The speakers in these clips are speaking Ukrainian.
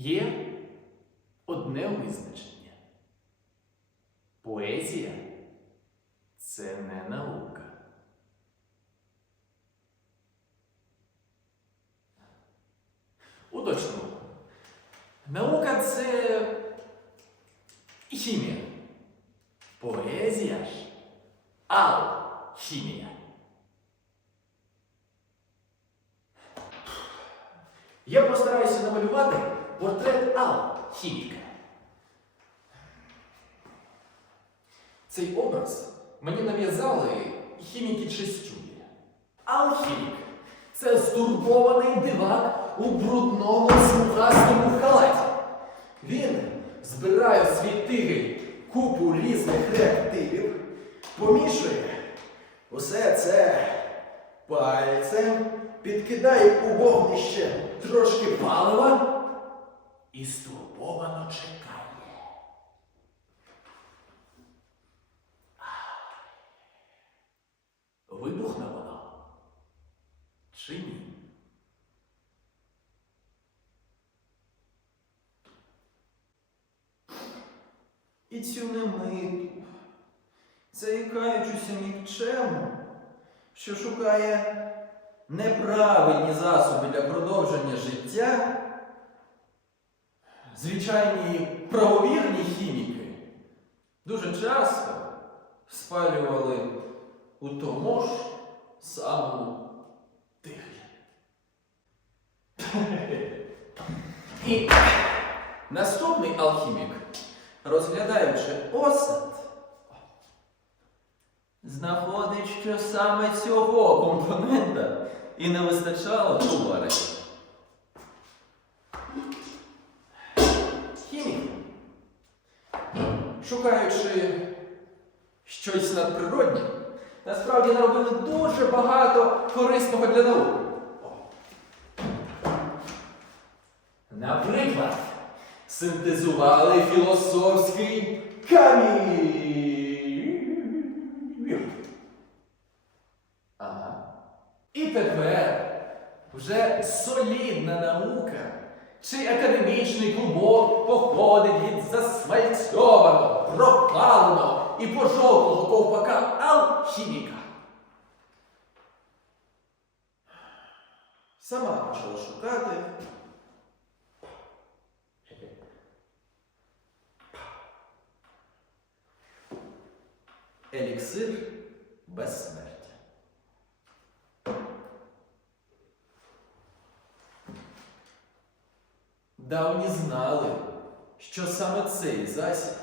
Є одне визначення. Поезія це не наука. Уточнимо. Наука це хімія. Поезія ж алхімія. Я постараюся намалювати портрет алхіміка. Цей образ мені нав'язали хіміки чистюлі. Алхімік це стурбований дивак у брудному смугастому халаті. Він збирає свій тигель купу різних реактивів, помішує усе це пальцем, підкидає у вогнище трошки палива і стурбовано чекає. Вибухне воно чи ні? І цю немиту, заїкаючуся нікчему, що шукає неправильні засоби для продовження життя, Звичайні правовірні хіміки дуже часто спалювали у тому ж самому тиглі. І наступний алхімік, розглядаючи осад, знаходить, що саме цього компонента і не вистачало товарів. Хіміки, шукаючи щось надприроднє, насправді наробили дуже багато корисного для науки. Наприклад, синтезували філософський камінь. Ага. І тепер вже солідна наука чи академічний клубок походить від засмальцьованого, пропаленого і пожовклого ковпака алхіміка. сама почала шукати. Еліксир безсмертя. Давні знали, що саме цей засіб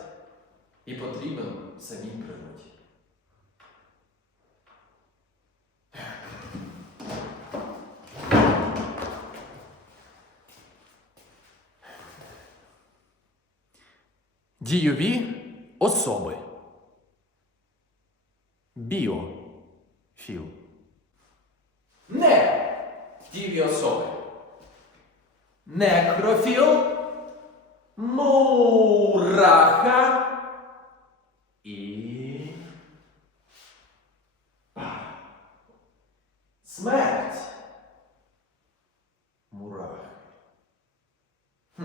і потрібен самій природі. Дійові особи. Біофіл. Не діві особи. Некрофіл. Мураха. І. Смерть. Мурахи. Хм.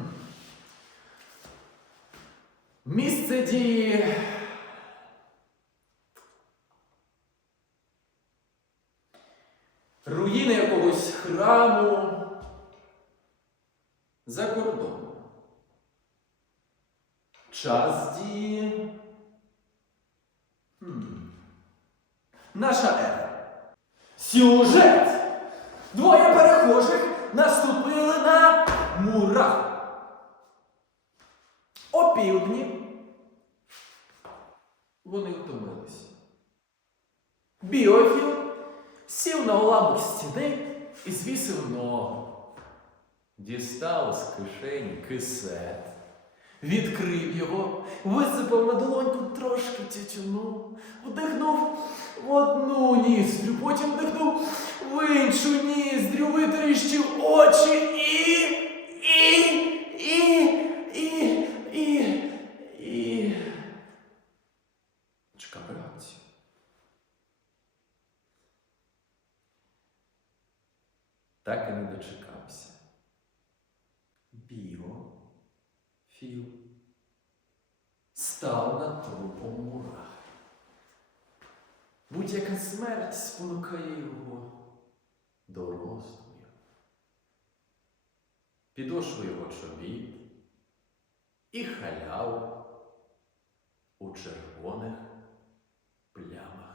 Місце дії. руїни якогось храму за кордоном. Час дії. Хм. Наша ера. Сюжет! Двоє перехожих наступили на мурах. Опівдні. Вони втомилися. Біофіл сів на уламок стіни і звісив ногу. Дістав з кишені кисет, відкрив його, висипав на долоньку трошки тютюну, вдихнув в одну ніздрю, потім вдихнув в іншу ніздрю, витріщив очі і. і. і. і. і. і. Чекав реакцію. так і не дочекався. Філ став над трупом мурахи. Будь-яка смерть спонукає його до роздумів. Підошви його чобіт і халяв у червоних плямах